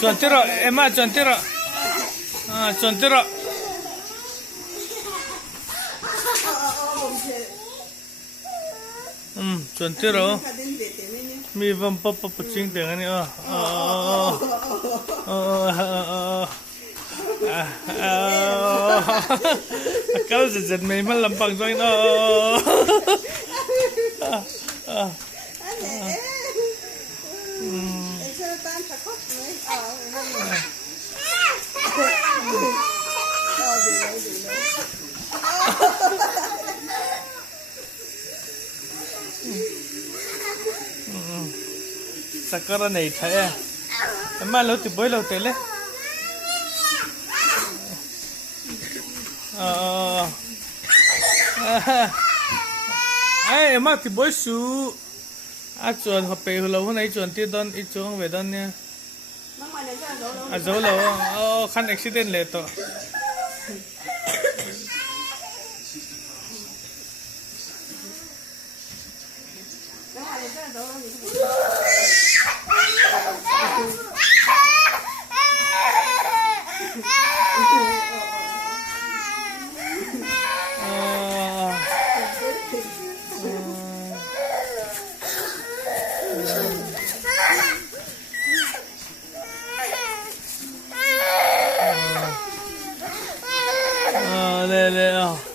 chuẩn tiết rồi em à chuẩn tiết rồi chuẩn tiết rồi chuẩn tiết rồi mi vâm pop pop chinh tiếng này kalau jajan memang lempang join sekarang này thấy em mà lâu thì bơi lâu tới lấy em mà thì bơi su chuẩn học bể lâu hôm nay chuẩn tiết đón ít chuẩn về đón nha dấu lâu khăn accident lệ to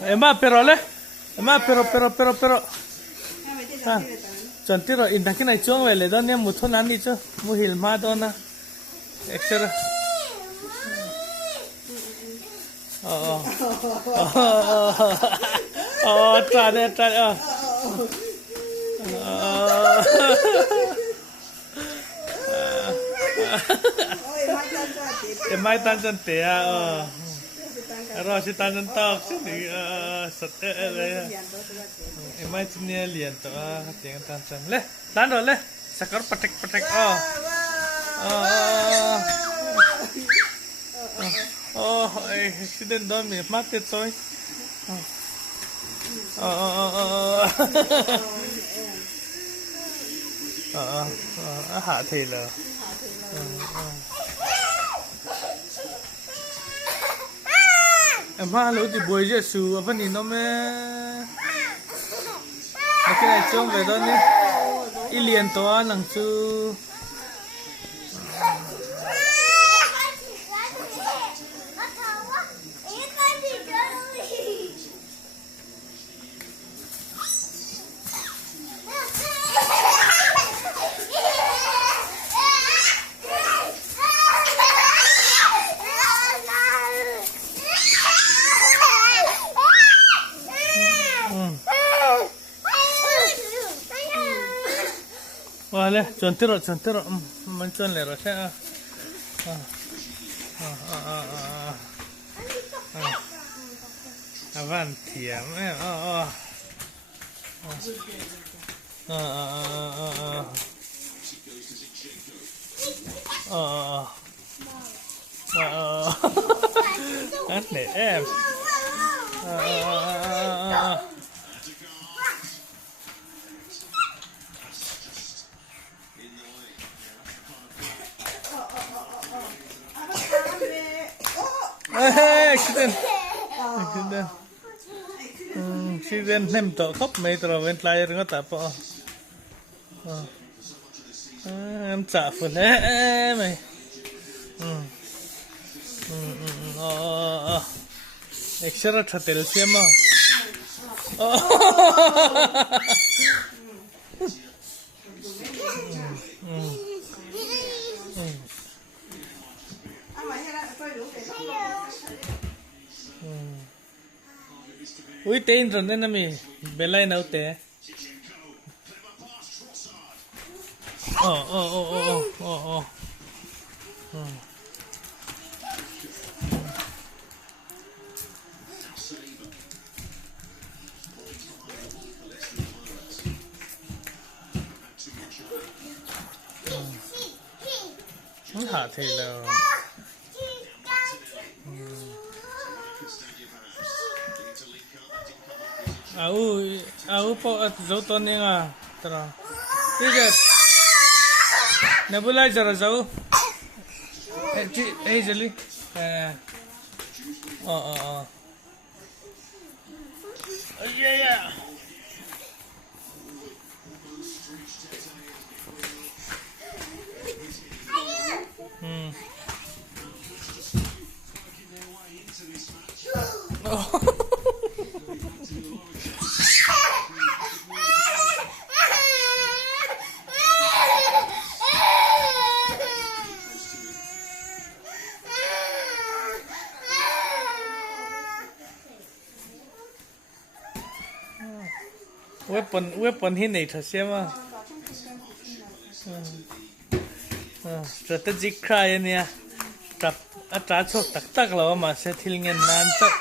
Emma pero chuẩn tiết rồi in thằng cái này chuông về lấy đó nha một thôn ăn đi chứ mua hiểu ma đó na extra trai em mai tan chân tè rồi sẽ tan chân tóc chứ thì sạch đấy em mai chân nha liền tao tiếng tan chân lên tan rồi lên sakar patek accident đó mình mắc chết tôi hạ thì là em ha lối thì buổi giờ sưu vẫn nhìn nó mẹ cái này trông về đó nhé ít liền to nằng sư Vale, chuẩn tiết rồi, mình chuẩn lại rồi sẽ avanti để em accident nem to khóc mấy tờ bên lại nó tập em trả phần đấy mày extra thật tiền xem mà ui tên rồi nên là mình bên này nấu té hạ thì là po dấu tôn này à tara bây giờ nebulizer dấu hey jali yeah weapon hi nei thase ma strategic cry ania tap atra chok tak tak lo ma se thil ngen nan chak